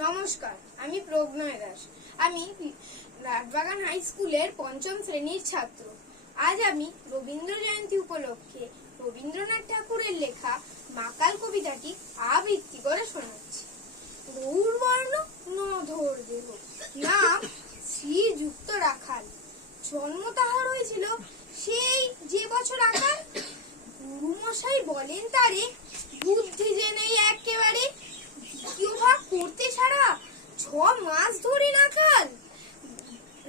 নমস্কার, আমি প্রজ্ঞা দাস। আমি রাতবাগান হাই স্কুলের পঞ্চম শ্রেণীর ছাত্র। আজ আমি রবীন্দ্র জয়ন্তী উপলক্ষে রবীন্দ্রনাথ ঠাকুরের লেখা মাকাল কবিতাটি আবৃত্তি করে শোনাচ্ছি। গৌরবর্ণ নধর দেহ, নাম শ্রীযুক্ত রাখাল। জন্ম তাহার হয়েছিল সেই যে বছর আকাল। গুরুমশাই বলেন তারে, বুদ্ধি যে নেই একেবারে, দ্বিতীয় ভাগ করতে ছাড়া 6 মাস ধরে নাকাল।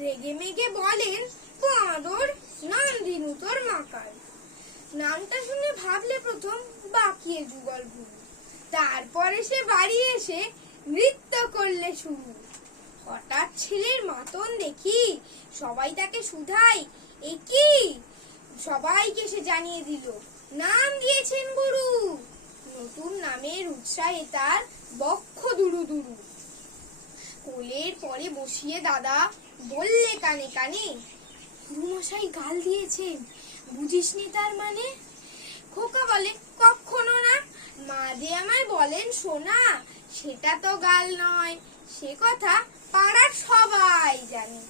রেগে মেগে বলেন, বাঁদর নাম দিনু তোর মাকাল। নামটা শুনে ভাবলে প্রথম বাকিয়ে যুগল ভুল, তারপরে সে বাড়ি এসে নৃত্য করলে শুরু। হঠাৎ ছেলের মাতন দেখি সবাই তাকে শুধাই, একই সবাইকে সে জানিয়ে দিল, নাম দিয়েছেন গুরু। নতুন নামের উৎসাহে তার বক্ষ দুরু দুরু। কোলের পরে বসিয়ে দাদা বললে কানে কানে, গুরুমশাই গাল দিয়েছেন, বুঝিসনি তার মানে? খোকা বলে, কখনো না, মা যে আমায় বলেন শোনা, সেটা তো গাল নয়, সে কথা পাড়ার সবাই জানে।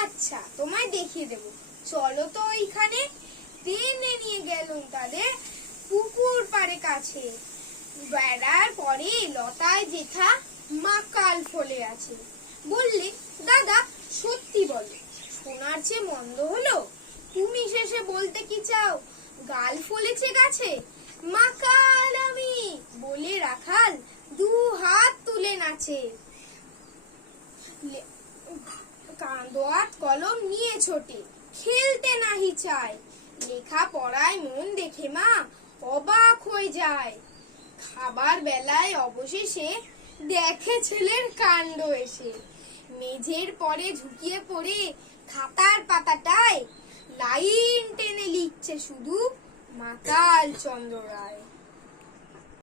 আচ্ছা, তোমায় দেখিয়ে দেব, চলো তো ওইখানে। টেনে নিয়ে গেলুম তাদের পুকুর পাড়ে কাছে। বেড়ার পরে লতায় যেথা মাকাল ফলে আছে। বললে, দাদা সত্যি বলো, শোনার চেয়ে মন্দ হলো? তুমি শেষে বলতে কি চাও, গাল ফলেছে গাছে? মাকাল আমি বলে রাখাল 2 হাত তুলে নাচে। কাঁদোয়াত কলম নিয়ে ছোটে, খেলতে নাহি চায়। লেখা পড়ায় মন দেখে মা অবাক হয়ে যায়। খাবার বেলায় অবশেষে দেখে ছেলের কাণ্ড এসে। মেঝের পরে ঝুঁকিয়ে পড়ে খাতার পাতাটায় লাইন টেনে লিখছে শুধু মাকাল চন্দ্র রায়।